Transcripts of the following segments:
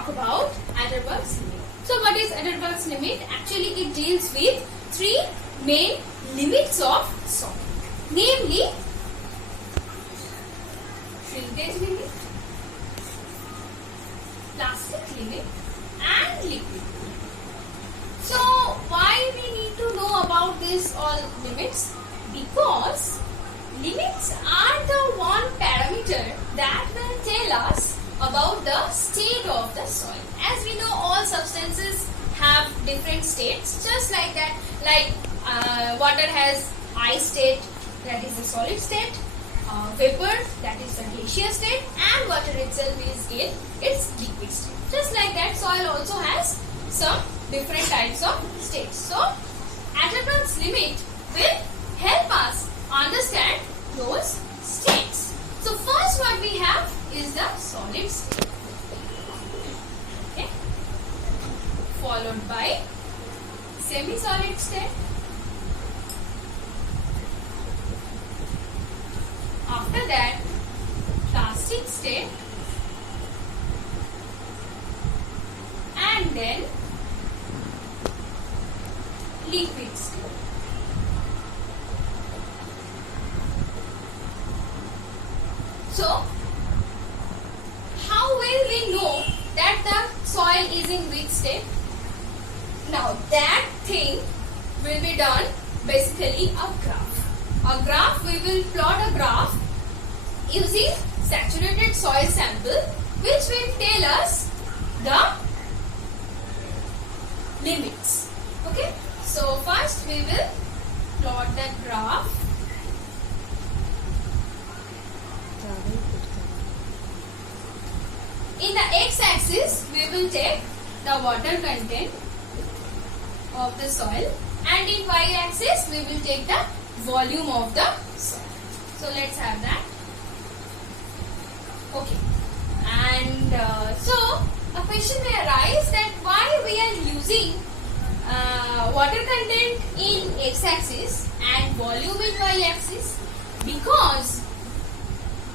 talk about Atterberg's limit. So what is Atterberg's limit? Actually it deals with three main limits of soil. Namely, shrinkage limit, plastic limit and liquid limit. So why we need to know about this all limits? Because limits are the one parameter that will tell us about the state of the soil. As we know, all substances have different states, just like that. Like water has ice state, that is the solid state, vapor, that is the gaseous state, and water itself is in its liquid state. Just like that, soil also has some different types of states. So Atterberg's limit will help us understand those states. So first what we have is the solid state, okay, followed by semi-solid state, after that plastic state, and then liquid state. So, how will we know that the soil is in which state? Now, that thing will be done basically a graph. A graph, we will plot a graph using saturated soil sample, which will tell us the limits. Okay? So, first we will plot the graph. In the x-axis, we will take the water content of the soil, and in y-axis, we will take the volume of the soil. So let's have that. Okay. And so a question may arise that why we are using water content in x-axis and volume in y-axis? Because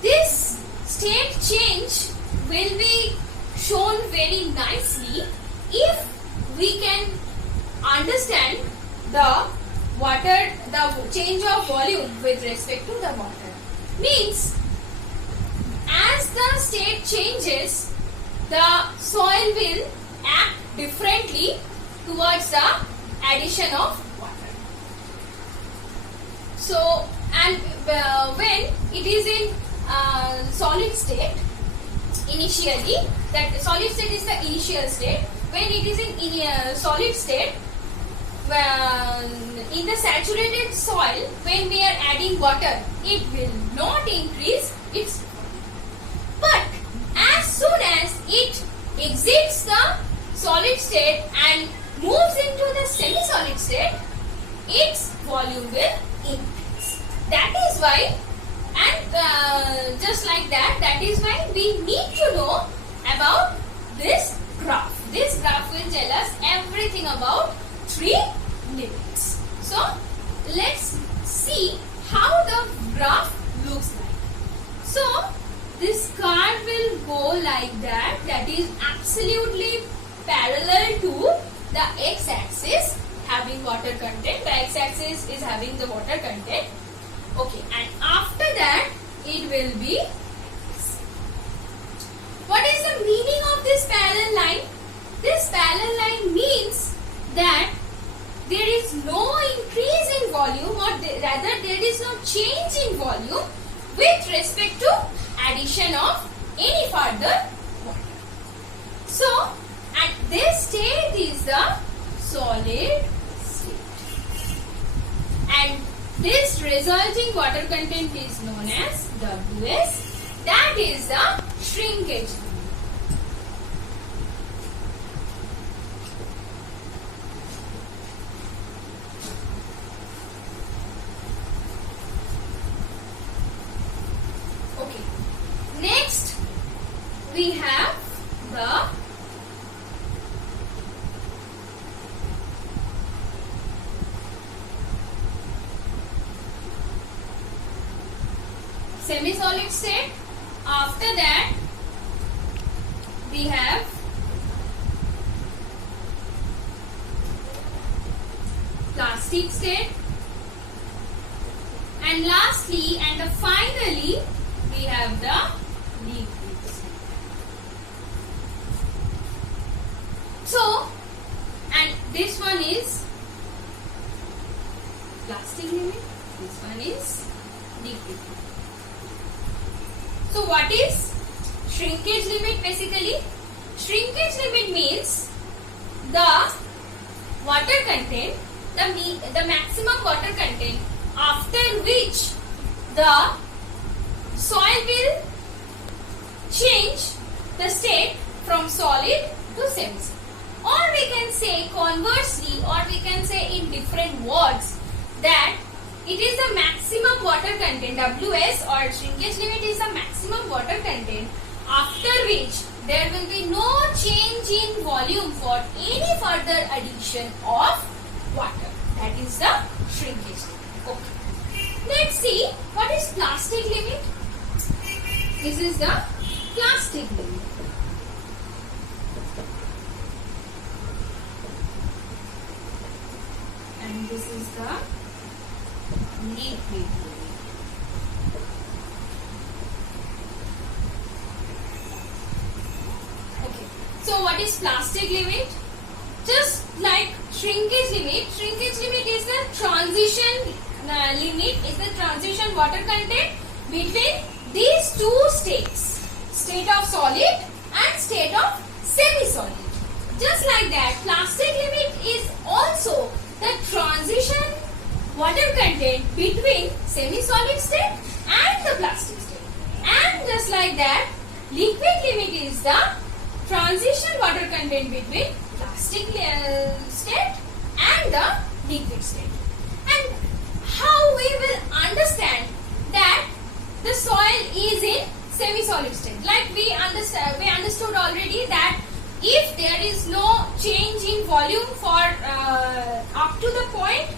this state change will be shown very nicely if we can understand the change of volume with respect to the water. Means, as the state changes, the soil will act differently towards the addition of water. So, and when it is in solid state, initially, that solid state is the initial state. When it is in solid state, in the saturated soil, when we are adding water, it will not increase its volume. But as soon as it exits the solid state and moves into the semi-solid state, its volume will increase. That is why, and just like that, that is why we need to know about this graph. This graph will tell us everything about three limits. So, let's see how the graph looks like. So, this curve will go like that. That is absolutely parallel to the x-axis having water content. The x-axis is having the water content. Okay, and after that, it will be. What is the meaning of this parallel line? This parallel line means that there is no increase in volume, or rather there is no change in volume with respect to addition of any further water. So, at this state is the solid state, and this resulting water content is known as Ws. That is the shrinkage. Okay. Next, we have the semi-solid state. After that, we have plastic state, and lastly and finally we have the liquid state. So, and this one is plastic limit, this one is liquid limit. So what is shrinkage limit basically? Shrinkage limit means the water content, the maximum water content after which the soil will change the state from solid to semi-solid. Or we can say conversely, or we can say in different words, that it is the maximum water content, WS or shrinkage limit is the maximum water content after which there will be no change in volume for any further addition of water. That is the shrinkage limit. Okay. Let's see what is plastic limit. This is the plastic limit. And this is the liquid limit. Okay. So what is plastic limit? Just like shrinkage limit is the transition limit, is the transition water content between these two states, state of solid and state of semi-solid. Just like that, plastic limit is also the transition water content between semi-solid state and the plastic state. And just like that, liquid limit is the transition water content between plastic state and the liquid state. And how we will understand that the soil is in semi-solid state? Like we understood already that if there is no change in volume for up to the point,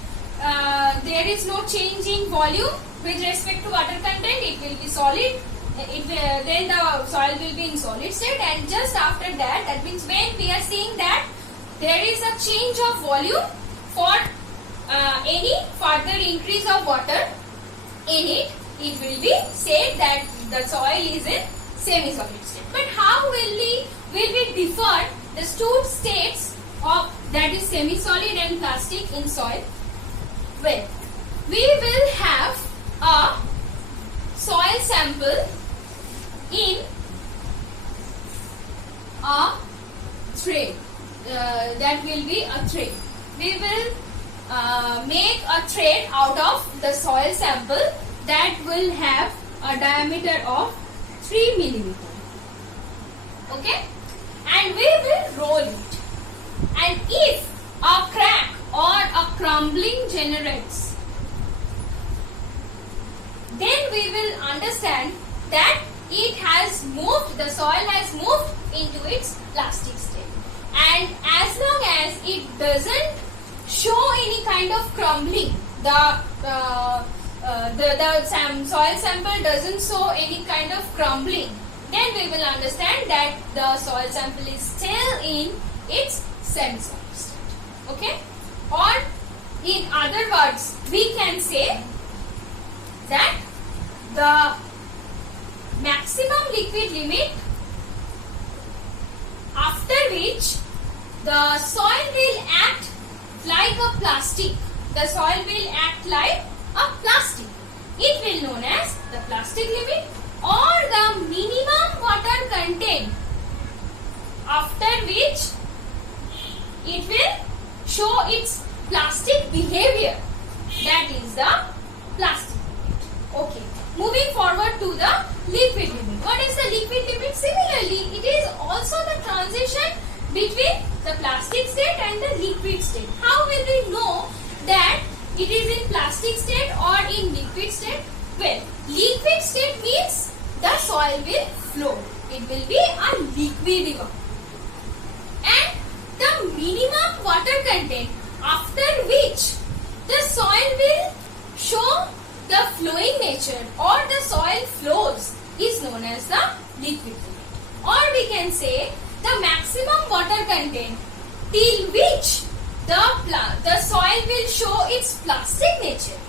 there is no change in volume with respect to water content, it will be solid. Then the soil will be in solid state, and just after that, that means when we are seeing that there is a change of volume for any further increase of water in it, it will be said that the soil is in semi-solid state. But how will we differ the two states of, that is semi-solid and plastic, in soil? Well, we will have a soil sample in a tray. That will be a tray. We will make a tray out of the soil sample that will have a diameter of 3 millimeter. Okay? And we will roll it. And if a crack or a crumbling generates, then we will understand that it has moved, the soil has moved into its plastic state. And as long as it doesn't show any kind of crumbling, the soil sample doesn't show any kind of crumbling, then we will understand that the soil sample is still in its semi-solid state. Okay? Or in other words, we can say that the maximum liquid limit after which the soil will act like a plastic. The soil will act like a plastic. It will known as the plastic limit, or the minimum water content after which it will show its plastic behavior. That is the plastic limit. Okay. Moving forward to the liquid limit. What is the liquid limit? Similarly, it is also the transition between the plastic state and the liquid state. How will we know that it is in plastic state or in liquid state? Well, liquid state means the soil will flow. It will be a liquid one. And the minimum water content after which the soil will show the flowing nature or the soil flows is known as the liquid limit. Or we can say the maximum water content till which the soil will show its plastic nature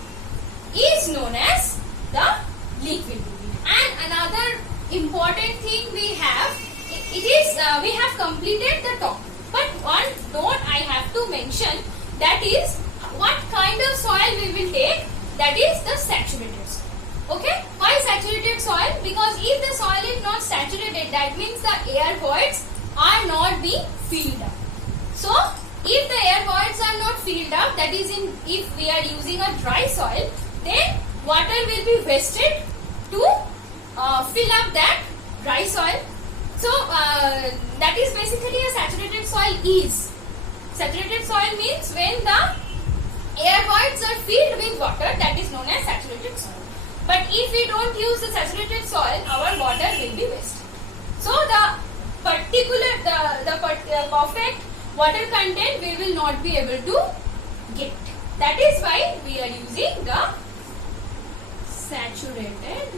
is known as the liquid medium. And another important thing we have, it is we have completed the topic. But one note I have to mention, that is what kind of soil we will take, that is the saturated soil. Okay? Why saturated soil? Because if the soil is not saturated, that means the air voids are not being filled up. So, if the air voids are not filled up, that is if we are using a dry soil, then water will be wasted to fill up that dry soil. So, that is basically a saturated soil is. Saturated soil means when the air voids are filled with water, that is known as saturated soil. But if we don't use the saturated soil, our water will be wasted. So, the perfect water content we will not be able to get. That is why we are using the saturated.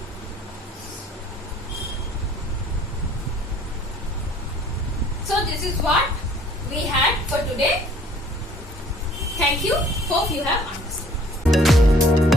So this is what we had for today. Thank you. Hope you have understood.